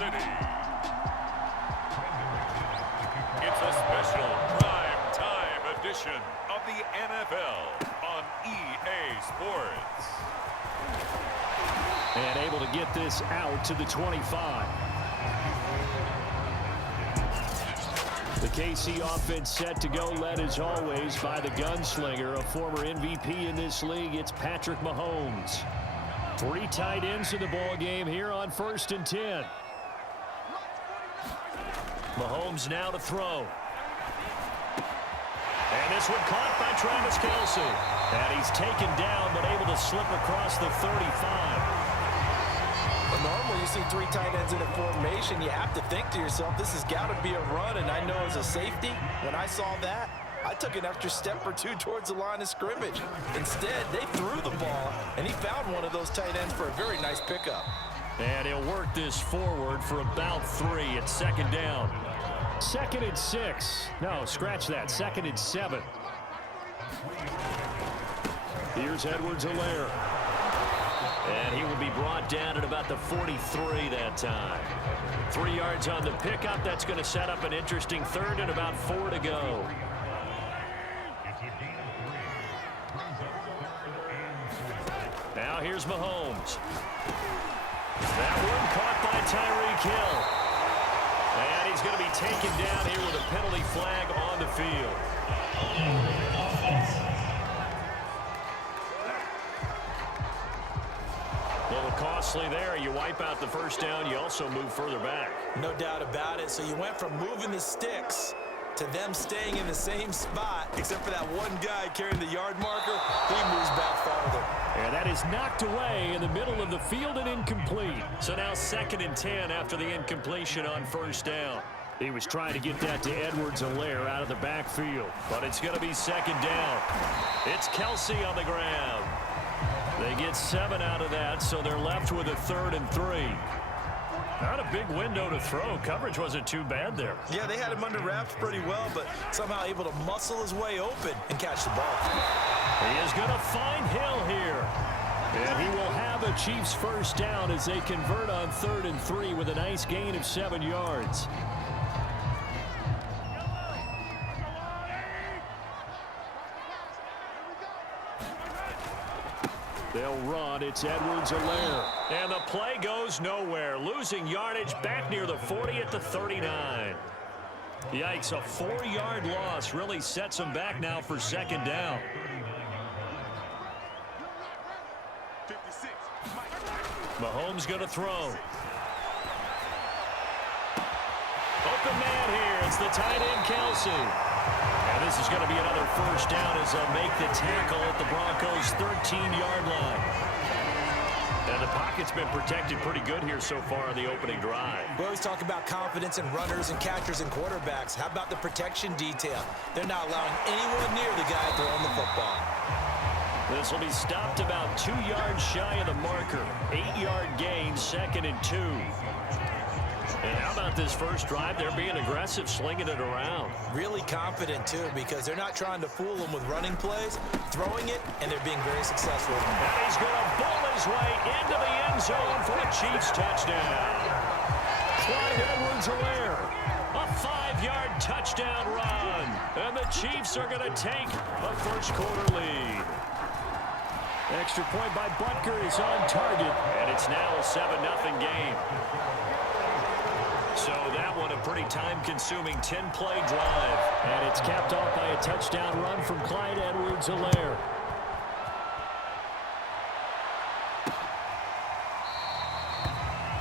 City. It's a special prime time edition of the NFL on EA Sports. And able to get this out to the 25. The KC offense set to go, led as always by the gunslinger, a former MVP in this league. It's Patrick Mahomes. 3 tight ends in the ball game here on 1st and 10. Mahomes now to throw. And this one caught by Travis Kelce. And he's taken down but able to slip across the 35. Normally, you see 3 tight ends in a formation, you have to think to yourself, this has got to be a run, and I know as a safety, when I saw that, I took an extra step or 2 towards the line of scrimmage. Instead, they threw the ball, and he found one of those tight ends for a very nice pickup. And he'll work this forward for about 3. It's 2nd down. 2nd and 6. No, scratch that. 2nd and 7. Here's Edwards-Helaire. And he will be brought down at about the 43 that time. 3 yards on the pickup. That's going to set up an interesting 3rd and about 4 to go. Now here's Mahomes. That one caught by Tyreek Hill. And he's going to be taken down here with a penalty flag on the field. A little costly there. You wipe out the 1st down. You also move further back. No doubt about it. So you went from moving the sticks to them staying in the same spot, except for that one guy carrying the yard marker. He moves back farther. And that is knocked away in the middle of the field and incomplete. So now 2nd and 10 after the incompletion on 1st down. He was trying to get that to Edwards-Helaire out of the backfield. But it's going to be 2nd down. It's Kelce on the ground. They get 7 out of that, so they're left with a 3rd and 3. Not a big window to throw. Coverage wasn't too bad there. Yeah, they had him under wraps pretty well, but somehow able to muscle his way open and catch the ball. He is going to find Hill here. And he will have a Chiefs 1st down as they convert on 3rd and 3 with a nice gain of 7 yards. They'll run. It's Edwards-Helaire. And the play goes nowhere. Losing yardage back near the 40 at the 39. Yikes, a 4-yard loss really sets them back now for 2nd down. Mahomes going to throw. Open man here. It's the tight end, Kelce. And this is going to be another 1st down as they'll make the tackle at the Broncos' 13-yard line. And the pocket's been protected pretty good here so far on the opening drive. We always talk about confidence in runners and catchers and quarterbacks. How about the protection detail? They're not allowing anyone near the guy throwing the football. This will be stopped about 2 yards shy of the marker. 8-yard gain, 2nd and 2. And how about this first drive? They're being aggressive, slinging it around. Really confident, too, because they're not trying to fool them with running plays, throwing it, and they're being very successful. And he's going to bull his way into the end zone for a Chiefs touchdown. Clyde Edwards-Helaire, a 5-yard touchdown run. And the Chiefs are going to take a 1st quarter lead. Extra point by Butker is on target, and it's now a 7-0 game. So that one a pretty time-consuming 10-play drive. And it's capped off by a touchdown run from Clyde Edwards-Helaire.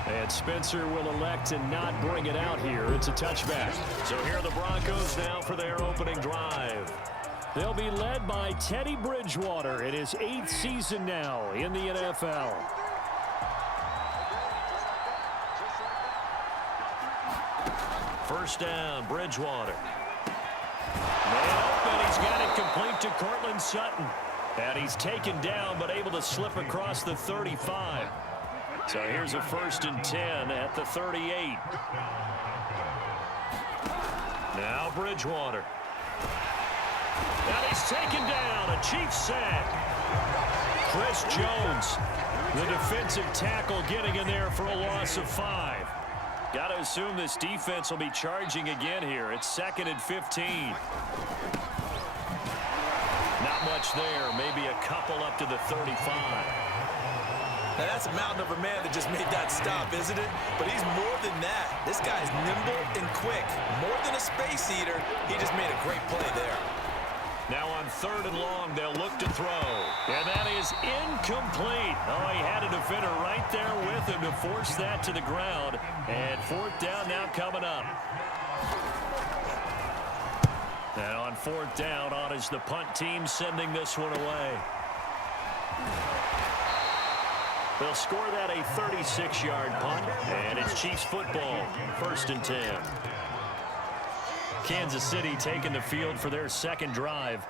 And Spencer will elect to not bring it out here. It's a touchback. So here are the Broncos now for their opening drive. They'll be led by Teddy Bridgewater in his 8th season now in the NFL. First down, Bridgewater. Man open, he's got it complete to Cortland Sutton. And he's taken down, but able to slip across the 35. So here's a 1st and 10 at the 38. Now Bridgewater. And he's taken down, a Chiefs sack. Chris Jones, the defensive tackle, getting in there for a loss of 5. Got to assume this defense will be charging again here. It's 2nd and 15. Not much there. Maybe a couple up to the 35. Now that's a mountain of a man that just made that stop, isn't it? But he's more than that. This guy's nimble and quick. More than a space eater, he just made a great play there. Now on 3rd and long, they'll look to throw. And that is incomplete. Oh, he had a defender right there with him to force that to the ground. And 4th down now coming up. And on 4th down, on is the punt team sending this one away. They'll score that a 36-yard punt, and it's Chiefs football, 1st and 10. Kansas City taking the field for their 2nd drive.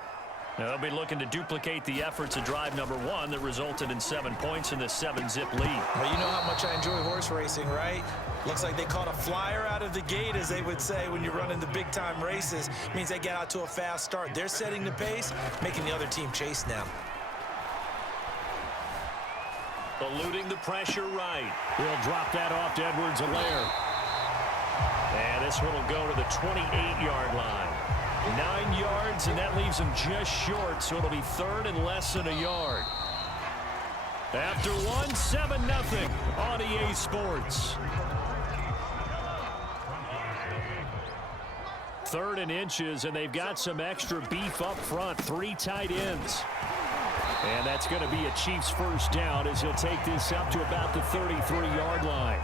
Now, they'll be looking to duplicate the efforts of drive number 1 that resulted in 7 points in the 7-zip lead. Well, you know how much I enjoy horse racing, right? Looks like they caught a flyer out of the gate, as they would say when you're running the big-time races. It means they get out to a fast start. They're setting the pace, making the other team chase now. Eluding the pressure right. He'll drop that off to Edwards-Helaire. And this one will go to the 28-yard line. 9 yards, and that leaves him just short, so it'll be 3rd and less than a yard. After 7-0 on EA Sports. 3rd and inches, and they've got some extra beef up front. 3 tight ends. And that's going to be a Chiefs 1st down as he'll take this up to about the 33-yard line.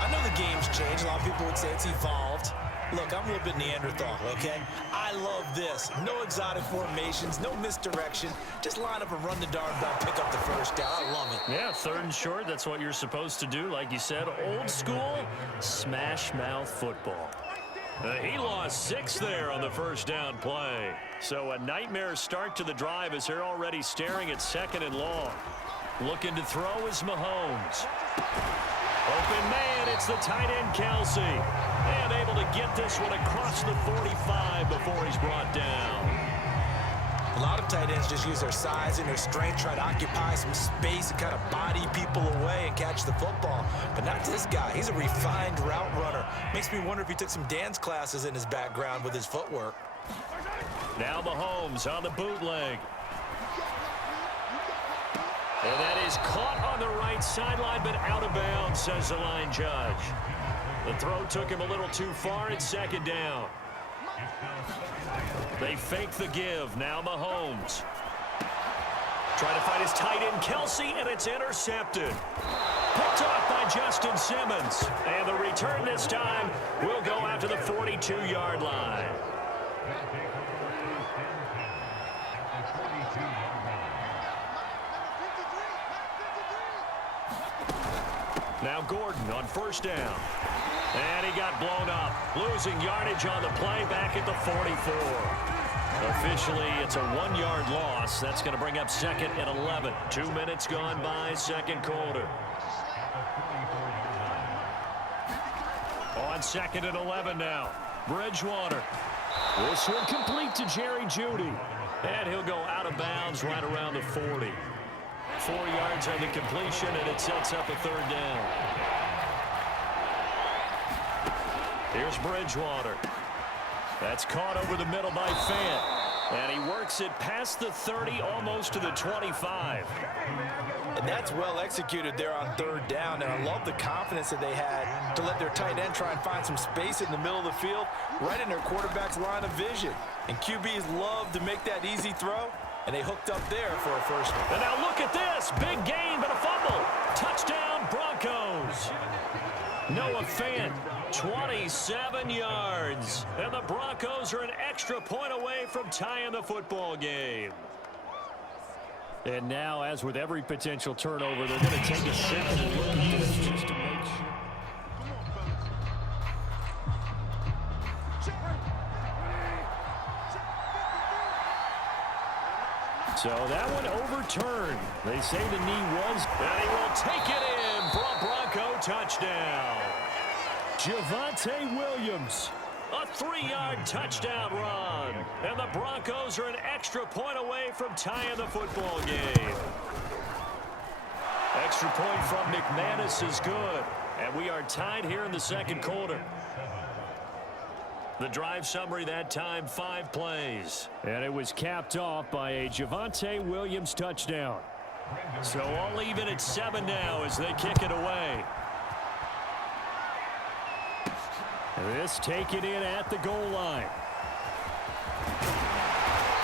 I know the game's changed. A lot of people would say it's evolved. Look, I'm a little bit Neanderthal, okay? I love this. No exotic formations, no misdirection. Just line up and run the darn ball, pick up the 1st down. I love it. Yeah, 3rd and short, that's what you're supposed to do. Like you said, old school, smash mouth football. He lost 6 there on the 1st down play. So a nightmare start to the drive as they're already staring at 2nd and long. Looking to throw is Mahomes. Open man, it's the tight end Kelsey. And able to get this one across the 45 before he's brought down. A lot of tight ends just use their size and their strength, try to occupy some space and kind of body people away and catch the football. But not this guy. He's a refined route runner. Makes me wonder if he took some dance classes in his background with his footwork. Now Mahomes on the bootleg. And that is caught on the right sideline, but out of bounds, says the line judge. The throw took him a little too far at 2nd down. They fake the give. Now Mahomes. Trying to find his tight end, Kelsey, and it's intercepted. Picked off by Justin Simmons. And the return this time will go out to the 42-yard line. Now Gordon on 1st down. And he got blown up. Losing yardage on the play back at the 44. Officially, it's a 1-yard loss. That's going to bring up 2nd and 11. 2 minutes gone by, 2nd quarter. On 2nd and 11 now. Bridgewater. This one complete to Jerry Jeudy. And he'll go out of bounds right around the 40. 4 yards on the completion, and it sets up a 3rd down. Here's Bridgewater. That's caught over the middle by Fant. And he works it past the 30, almost to the 25. And that's well executed there on 3rd down. And I love the confidence that they had to let their tight end try and find some space in the middle of the field, right in their quarterback's line of vision. And QBs love to make that easy throw. And they hooked up there for a 1st one. And now look at this. Big gain, but a fumble. Touchdown, Broncos. Noah Fant, 27 yards. And the Broncos are an extra point away from tying the football game. And now, as with every potential turnover, they're going to take a second look at this just to make sure. So that one overturned. They say the knee was, and he will take it in for a Bronco touchdown. Javonte Williams, a 3-yard touchdown run. And the Broncos are an extra point away from tying the football game. Extra point from McManus is good. And we are tied here in the second quarter. The drive summary that time, 5 plays. And it was capped off by a Javonte Williams touchdown. So all even at 7 now as they kick it away. This taken in at the goal line.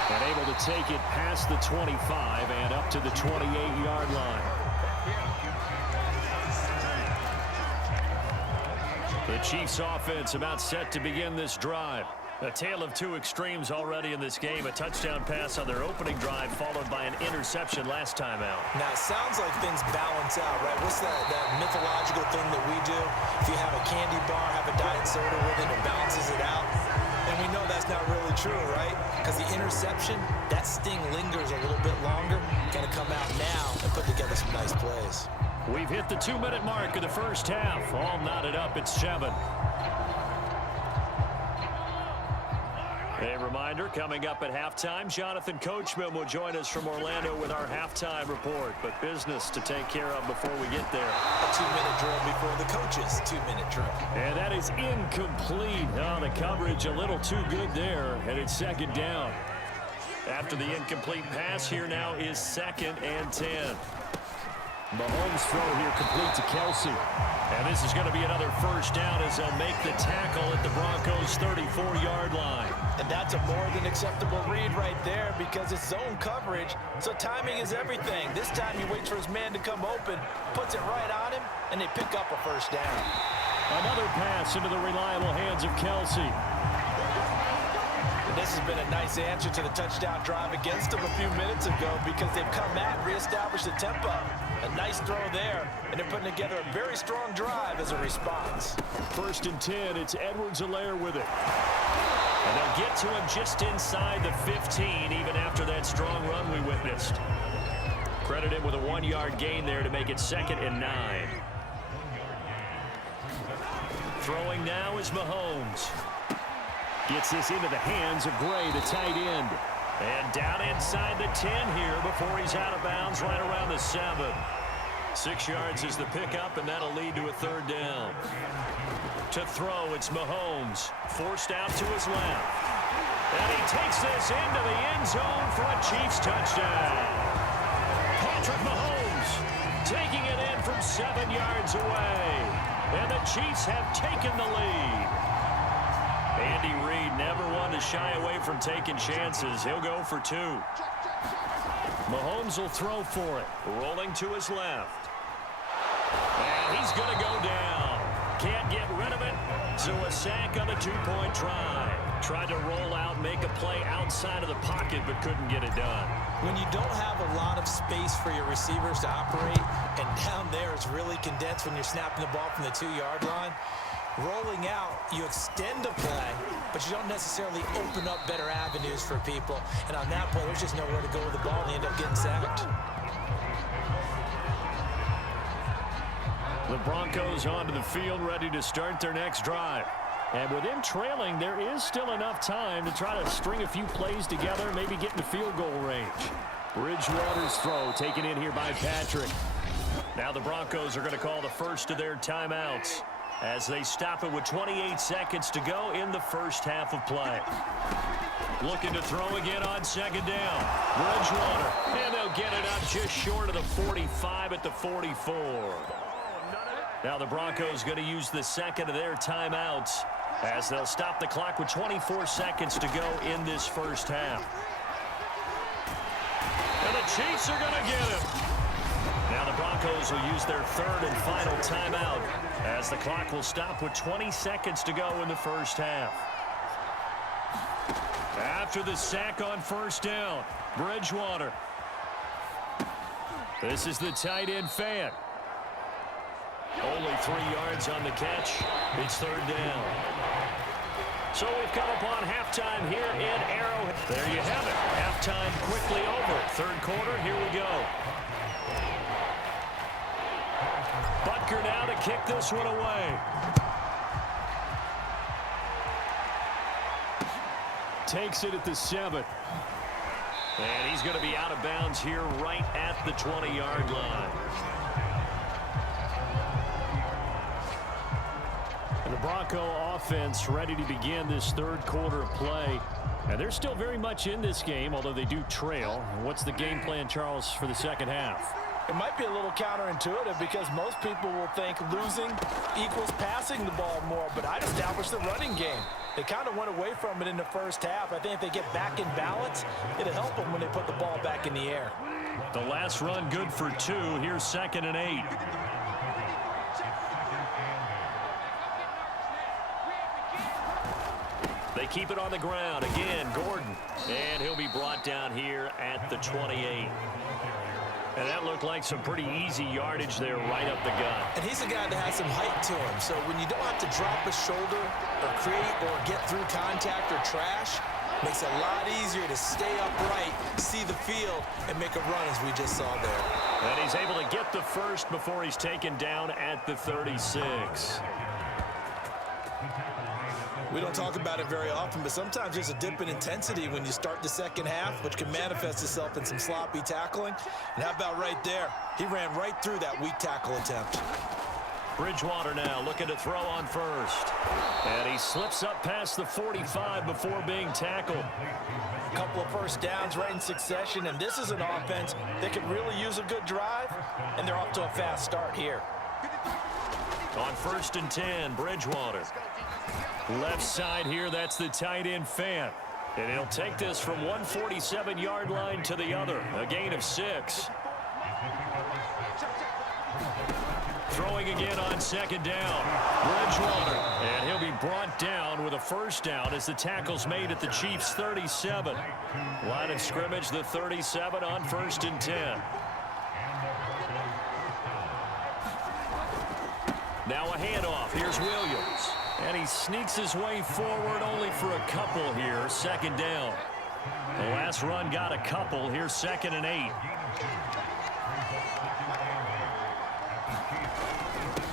And able to take it past the 25 and up to the 28-yard line. The Chiefs offense about set to begin this drive. A tale of two extremes already in this game. A touchdown pass on their opening drive followed by an interception last time out. Now, it sounds like things balance out, right? What's that mythological thing that we do? If you have a candy bar, have a diet soda with it, it balances it out. And we know that's not really true, right? Because the interception, that sting lingers a little bit longer. Got to come out now and put together some nice plays. We've hit the 2-minute mark of the first half. All knotted up at 7. A reminder, coming up at halftime, Jonathan Coachman will join us from Orlando with our halftime report. But business to take care of before we get there. A 2-minute drill before the coaches' 2-minute drill. And that is incomplete. Oh, the coverage a little too good there, and it's second down. After the incomplete pass, here now is 2nd and 10. Mahomes' throw here complete to Kelsey. And this is going to be another first down as they'll make the tackle at the Broncos' 34-yard line. And that's a more than acceptable read right there because it's zone coverage, so timing is everything. This time he waits for his man to come open, puts it right on him, and they pick up a first down. Another pass into the reliable hands of Kelsey. This has been a nice answer to the touchdown drive against them a few minutes ago because they've come back, reestablished the tempo. A nice throw there, and they're putting together a very strong drive as a response. 1st and 10, it's Edwards-Helaire with it. And they'll get to him just inside the 15, even after that strong run we witnessed. Credit him with a 1-yard gain there to make it 2nd and 9. Throwing now is Mahomes. Gets this into the hands of Gray, the tight end. And down inside the 10 here before he's out of bounds right around the 7. 6 yards is the pickup, and that'll lead to a 3rd down. To throw, it's Mahomes. Forced out to his left. And he takes this into the end zone for a Chiefs touchdown. Patrick Mahomes taking it in from 7 yards away. And the Chiefs have taken the lead. Andy Reid never one to shy away from taking chances. He'll go for 2. Mahomes will throw for it. Rolling to his left. And he's going to go down. Can't get rid of it. So a sack on the 2-point try. Tried to roll out, make a play outside of the pocket, but couldn't get it done. When you don't have a lot of space for your receivers to operate, and down there it's really condensed when you're snapping the ball from the 2-yard line, rolling out, you extend the play, but you don't necessarily open up better avenues for people. And on that play, there's just nowhere to go with the ball, and they end up getting sacked. The Broncos onto the field, ready to start their next drive. And with them trailing, there is still enough time to try to string a few plays together, maybe get in the field goal range. Bridgewater's throw taken in here by Patrick. Now the Broncos are going to call the first of their timeouts as they stop it with 28 seconds to go in the first half of play. Looking to throw again on 2nd down. Bridgewater, and they'll get it up just short of the 45 at the 44. Now the Broncos going to use the second of their timeouts as they'll stop the clock with 24 seconds to go in this first half. And the Chiefs are going to get him. Now the Broncos will use their 3rd and final timeout as the clock will stop with 20 seconds to go in the first half. After the sack on 1st down, Bridgewater. This is the tight end Fant. Only 3 yards on the catch. It's 3rd down. So we've come upon halftime here in Arrowhead. There you have it. Halftime quickly over. 3rd quarter, here we go. Butker now to kick this one away. Takes it at the 7. And he's going to be out of bounds here right at the 20-yard line. Bronco offense ready to begin this third quarter of play. And they're still very much in this game, although they do trail. What's the game plan, Charles, for the second half? It might be a little counterintuitive because most people will think losing equals passing the ball more, but I'd establish the running game. They kind of went away from it in the first half. I think if they get back in balance, it'll help them when they put the ball back in the air. The last run good for 2. Here's 2nd and 8. They keep it on the ground. Again, Gordon. And he'll be brought down here at the 28. And that looked like some pretty easy yardage there right up the gut. And he's a guy that has some height to him. So when you don't have to drop a shoulder or create or get through contact or trash, makes it a lot easier to stay upright, see the field, and make a run as we just saw there. And he's able to get the first before he's taken down at the 36. We don't talk about it very often, but sometimes there's a dip in intensity when you start the second half, which can manifest itself in some sloppy tackling. And how about right there? He ran right through that weak tackle attempt. Bridgewater now looking to throw on first. And he slips up past the 45 before being tackled. A couple of first downs right in succession, and this is an offense that could really use a good drive, and they're off to a fast start here. On 1st and 10, Bridgewater. Left side here, that's the tight end Fant. And he'll take this from 147-yard line to the other. A gain of 6. Throwing again on 2nd down. Bridgewater. And he'll be brought down with a first down as the tackle's made at the Chiefs' 37. Line of scrimmage, the 37 on 1st and 10. Now a handoff. Here's Williams. And he sneaks his way forward only for a couple here. 2nd down. The last run got a couple. Here's 2nd and 8.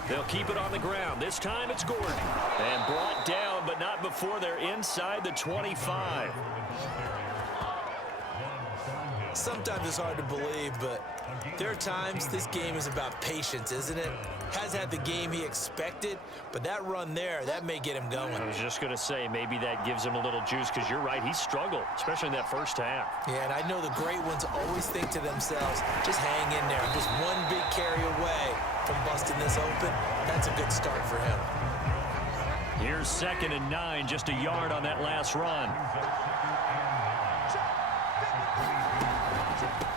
They'll keep it on the ground. This time it's Gordon. And brought down, but not before they're inside the 25. Sometimes it's hard to believe, but there are times this game is about patience, isn't it? Has had the game he expected, but that run there, that may get him going. I was just going to say, maybe that gives him a little juice, because you're right, he struggled, especially in that first half. Yeah, and I know the great ones always think to themselves, just hang in there. Just one big carry away from busting this open. That's a good start for him. Here's 2nd and 9, just a yard on that last run.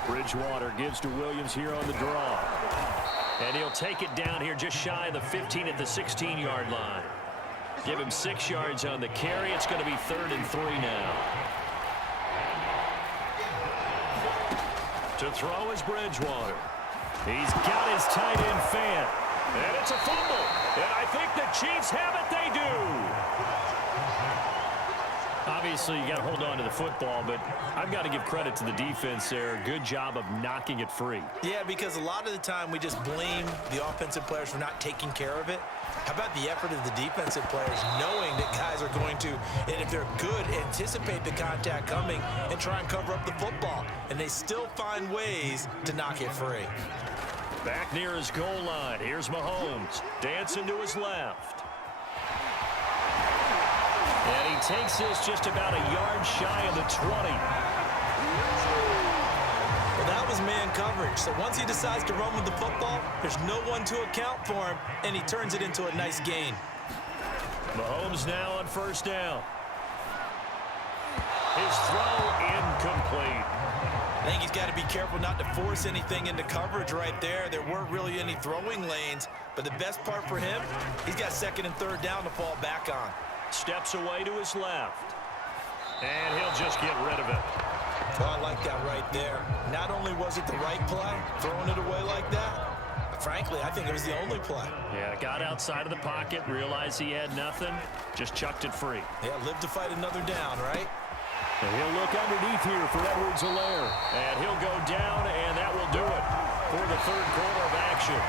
Bridgewater gives to Williams here on the draw. And he'll take it down here just shy of the 15 at the 16-yard line. Give him 6 yards on the carry. It's going to be 3rd and 3 now. To throw is Bridgewater. He's got his tight end Fant. And it's a fumble. And I think the Chiefs have it. They do. Obviously, you got to hold on to the football, but I've got to give credit to the defense there. Good job of knocking it free. Yeah, because a lot of the time we just blame the offensive players for not taking care of it. How about the effort of the defensive players knowing that guys are going to, and if they're good, anticipate the contact coming and try and cover up the football. And they still find ways to knock it free. Back near his goal line. Here's Mahomes dancing to his left. And he takes this just about a yard shy of the 20. Well, that was man coverage. So once he decides to run with the football, there's no one to account for him, and he turns it into a nice gain. Mahomes now on 1st down. His throw incomplete. I think he's got to be careful not to force anything into coverage right there. There weren't really any throwing lanes, but the best part for him, he's got 2nd and 3rd down to fall back on. Steps away to his left. And he'll just get rid of it. Oh, I like that right there. Not only was it the right play, throwing it away like that, frankly, I think it was the only play. Yeah, got outside of the pocket, realized he had nothing, just chucked it free. Yeah, live to fight another down, right? And he'll look underneath here for Edwards-Helaire. And he'll go down, and that will do it for the 3rd quarter of action.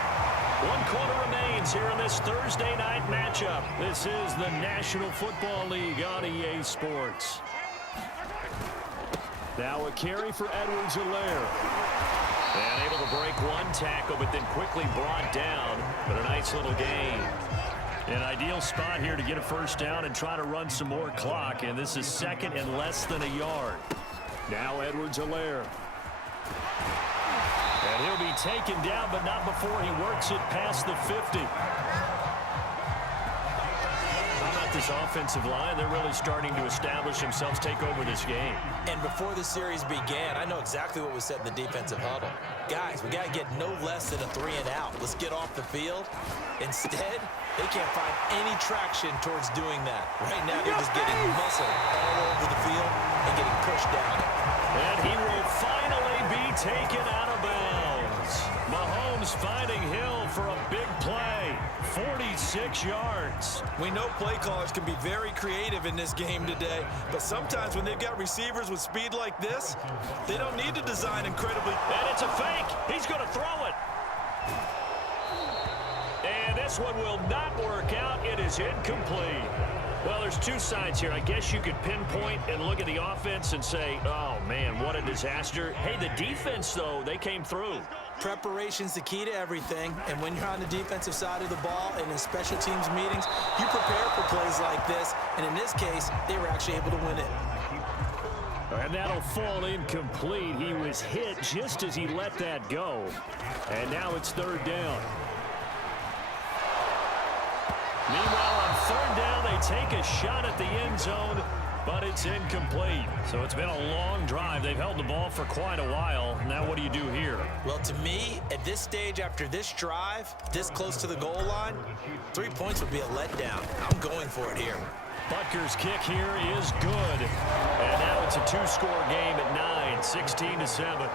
1 quarter remains here in this Thursday night matchup. This is the National Football League on EA Sports. Now a carry for Edwards-Helaire. And able to break one tackle, but then quickly brought down. But a nice little gain. An ideal spot here to get a first down and try to run some more clock, and this is second and less than a yard. Now Edwards-Helaire. And he'll be taken down, but not before he works it past the 50. How about this offensive line? They're really starting to establish themselves, take over this game. And before the series began, I know exactly what was said in the defensive huddle. Guys, we got to get no less than a 3 and out. Let's get off the field. Instead, they can't find any traction towards doing that. Right now, they're just getting muscled all over the field and getting pushed down. And he will finally be taken out of bounds. Mahomes finding Hill for a big play. 46 yards. We know play callers can be very creative in this game today, but sometimes when they've got receivers with speed like this, they don't need to design incredibly. And it's a fake. He's going to throw it. And this one will not work out. It is incomplete. Well, there's two sides here. I guess you could pinpoint and look at the offense and say, oh, man, what a disaster. Hey, the defense, though, they came through. Preparation's the key to everything, and when you're on the defensive side of the ball and in special teams meetings, you prepare for plays like this, and in this case, they were actually able to win it. And that'll fall incomplete. He was hit just as he let that go. And now it's third down. Meanwhile, on third down, they take a shot at the end zone, but it's incomplete. So it's been a long drive. They've held the ball for quite a while. Now what do you do here? Well, to me, at this stage after this drive, this close to the goal line, 3 points would be a letdown. I'm going for it here. Butker's kick here is good. And now it's a two-score game at 9, 16-7.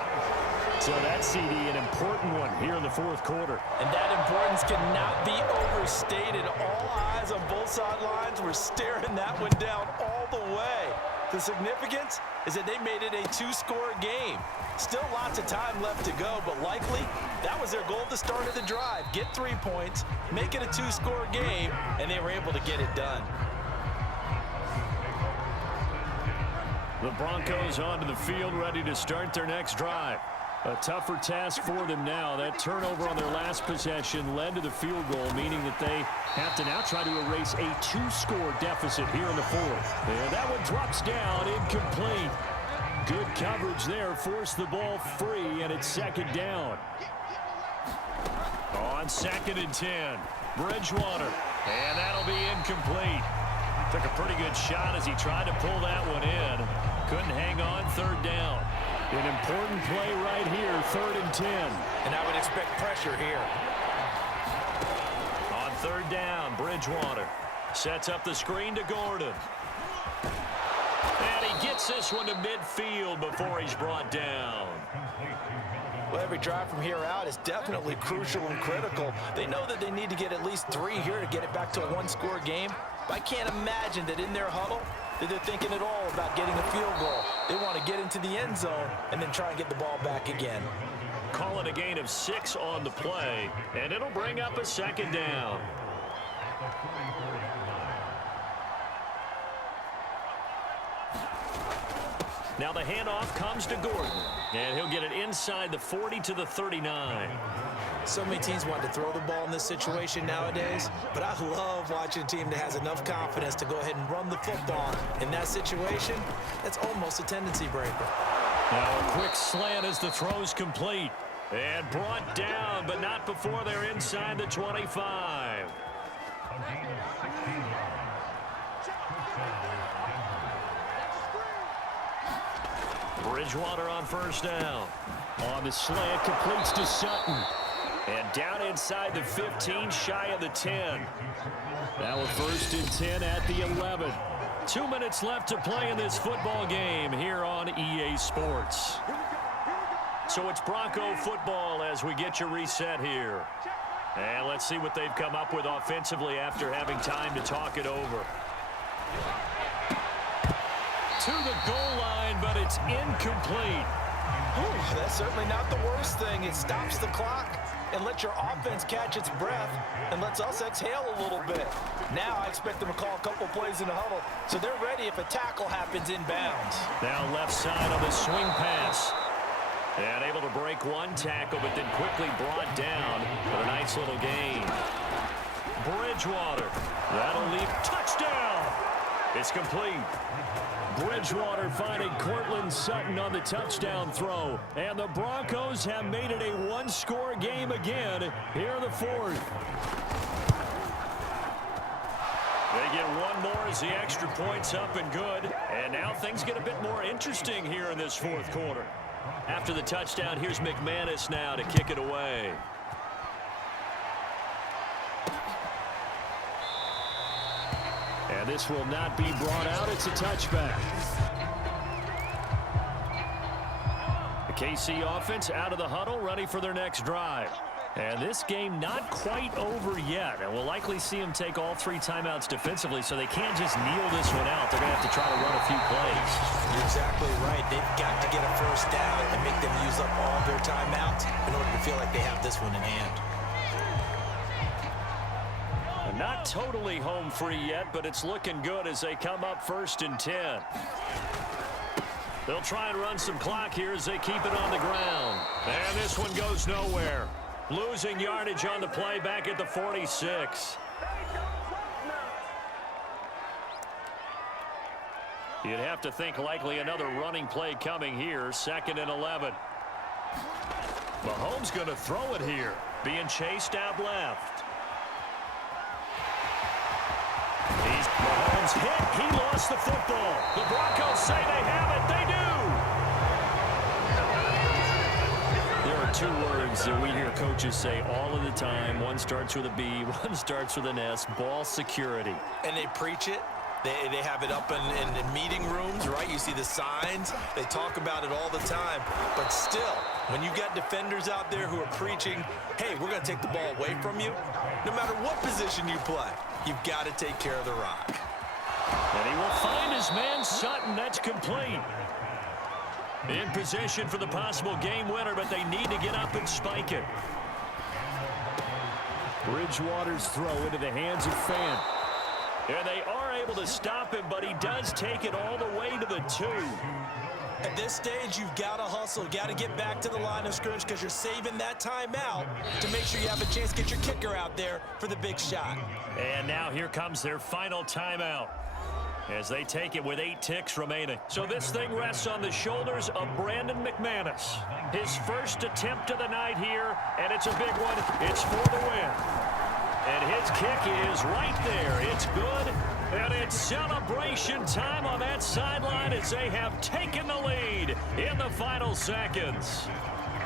So that CD, an important one here in the fourth quarter. And that importance cannot be overstated. All eyes on both sidelines were staring that one down all the way. The significance is that they made it a two-score game. Still lots of time left to go, but likely that was their goal at the start of the drive. Get 3 points, make it a two-score game, and they were able to get it done. The Broncos onto the field, ready to start their next drive. A tougher task for them now. That turnover on their last possession led to the field goal, meaning that they have to now try to erase a two-score deficit here in the fourth. And that one drops down, incomplete. Good coverage there, forced the ball free, and it's second down. On 2nd and 10, Bridgewater, and that'll be incomplete. Took a pretty good shot as he tried to pull that one in. Couldn't hang on, third down. An important play right here, 3rd and 10. And I would expect pressure here. On third down, Bridgewater sets up the screen to Gordon. And he gets this one to midfield before he's brought down. Well, every drive from here out is definitely crucial and critical. They know that they need to get at least 3 here to get it back to a one-score game. But I can't imagine that in their huddle that they're thinking at all about getting a field goal. They want to get into the end zone and then try and get the ball back again. Call it a gain of 6 on the play, and it'll bring up a second down. Now the handoff comes to Gordon, and he'll get it inside the 40 to the 39. So many teams want to throw the ball in this situation nowadays, but I love watching a team that has enough confidence to go ahead and run the football. In that situation, that's almost a tendency breaker. Now a quick slant as the throw's complete. And brought down, but not before they're inside the 25. Bridgewater on first down. On the slant, completes to Sutton. And down inside the 15, shy of the 10. Now a 1st and 10 at the 11. 2 minutes left to play in this football game here on EA Sports. So it's Bronco football as we get you reset here. And let's see what they've come up with offensively after having time to talk it over. To the goal line, but it's incomplete. Whew, that's certainly not the worst thing. It stops the clock and lets your offense catch its breath and lets us exhale a little bit. Now I expect them to call a couple plays in the huddle so they're ready if a tackle happens inbounds. Now left side on the swing pass. And able to break one tackle, but then quickly brought down for a nice little gain. Bridgewater. That'll lead. Touchdown! It's complete. Bridgewater finding Cortland Sutton on the touchdown throw. And the Broncos have made it a one-score game again here in the fourth. They get one more as the extra point's up and good. And now things get a bit more interesting here in this fourth quarter. After the touchdown, here's McManus now to kick it away. And this will not be brought out. It's a touchback. The KC offense out of the huddle, ready for their next drive. And this game not quite over yet. And we'll likely see them take all three timeouts defensively, so they can't just kneel this one out. They're going to have to try to run a few plays. You're exactly right. They've got to get a first down and make them use up all their timeouts in order to feel like they have this one in hand. Not totally home free yet, but it's looking good as they come up 1st and 10. They'll try and run some clock here as they keep it on the ground. And this one goes nowhere. Losing yardage on the play back at the 46. You'd have to think likely another running play coming here. 2nd and 11. Mahomes going to throw it here. Being chased out left. Mahomes hit. He lost the football. The Broncos say they have it. They do. There are two words that we hear coaches say all of the time. One starts with a B, one starts with an S. Ball security. And they preach it. They have it up in meeting rooms, right? You see the signs. They talk about it all the time. But still, when you got defenders out there who are preaching, hey, we're going to take the ball away from you, no matter what position you play, you've got to take care of the rock. And he will find his man Sutton. That's complete. In position for the possible game winner, but they need to get up and spike it. Bridgewater's throw into the hands of Fant. And they are able to stop him, but he does take it all the way to the 2. At this stage, you've got to hustle, got to get back to the line of scrimmage because you're saving that timeout to make sure you have a chance to get your kicker out there for the big shot. And now here comes their final timeout as they take it with 8 ticks remaining. So this thing rests on the shoulders of Brandon McManus. His first attempt of the night here, and it's a big one. It's for the win. And his kick is right there. It's good. And it's celebration time on that sideline as they have taken the lead in the final seconds.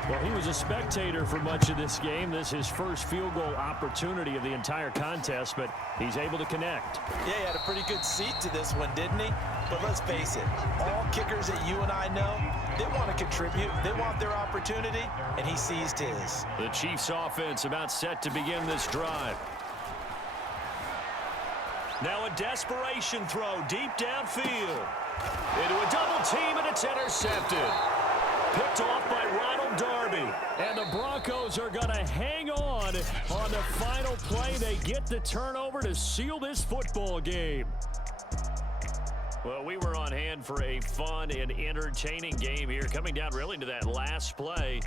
Well, he was a spectator for much of this game. This is his first field goal opportunity of the entire contest, but he's able to connect. Yeah, he had a pretty good seat to this one, didn't he? But let's face it, all kickers that you and I know, they want to contribute. They want their opportunity, and he seized his. The Chiefs offense about set to begin this drive. Now a desperation throw deep downfield. Into a double team, and it's intercepted. Picked off by Ronald Darby. And the Broncos are going to hang on the final play. They get the turnover to seal this football game. Well, we were on hand for a fun and entertaining game here, coming down really to that last play.